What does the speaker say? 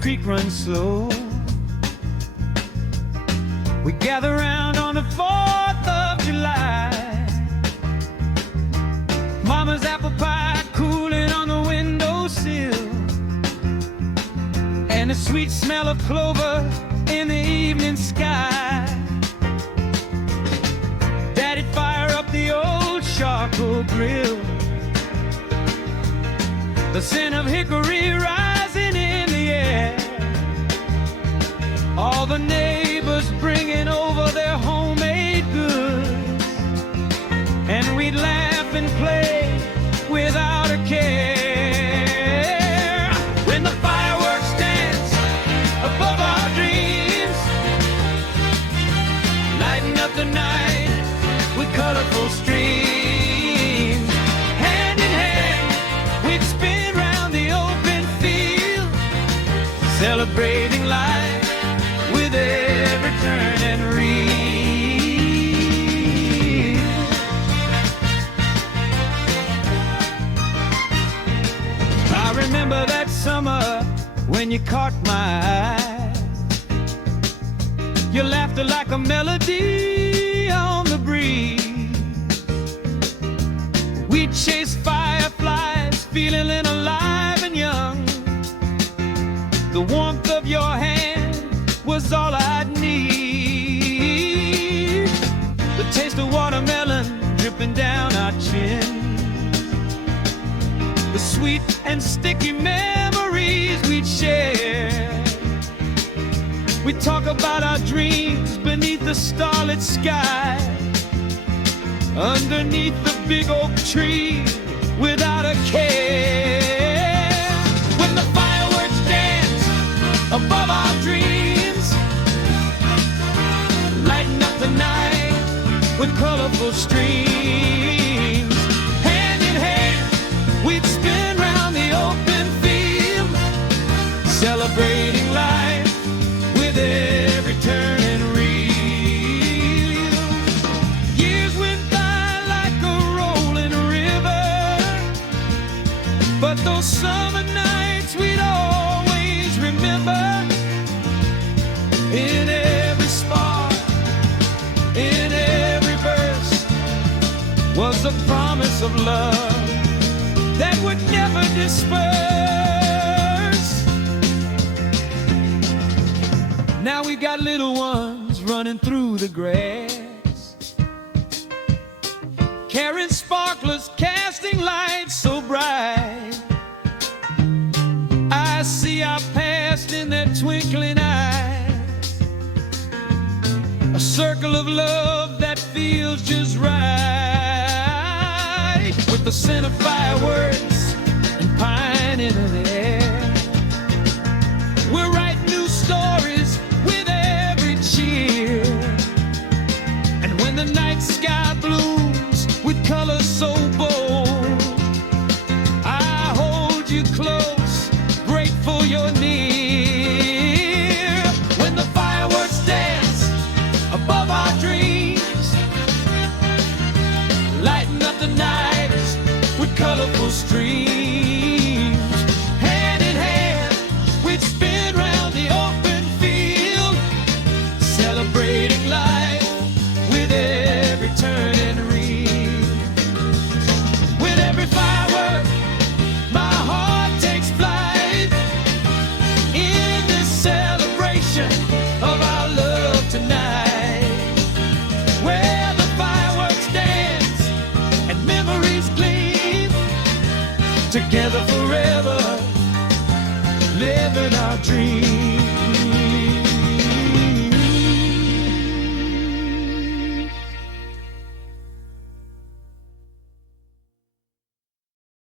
creek runs slow. We gather round on the 4th of July. Mama's apple pie cooling on the windowsill, and the sweet smell of clover in the evening sky. Daddy'd fire up the old charcoal grill, the scent of hickory rising in the air. All the neighbors bringing over their homemade goods, and we'd laugh and play without a care. When the fireworks dance above our dreams, lighting up the night with colorful streams. Hand in hand, we'd spin round the open field, celebrating life with every turn and reel. I remember that summer when you caught my eye, your laughter like a melody on the breeze. We'd chase fireflies, feeling alive and young. The warmth of your hand was all I'd need. The taste of watermelon dripping down our chin, the sweet and sticky memories we'd share. We talk about our dreams beneath the starlit sky, underneath the big oak tree without a care. When the fireworks dance above our dreams, lighting up the night with colorful streams. Hand in hand, we'd spin round the open field, celebrating life with every turn and reel. Years went by like a rolling river, but those summer nights we'd always remember. In every spark, in every verse, was a promise of love that would never disperse. Now we got little ones running through the grass, carrying sparklers, casting lights so bright. I see our past in their twinkling eyes, a circle of love that feels just right, with the scent of fireworks and pine in the air.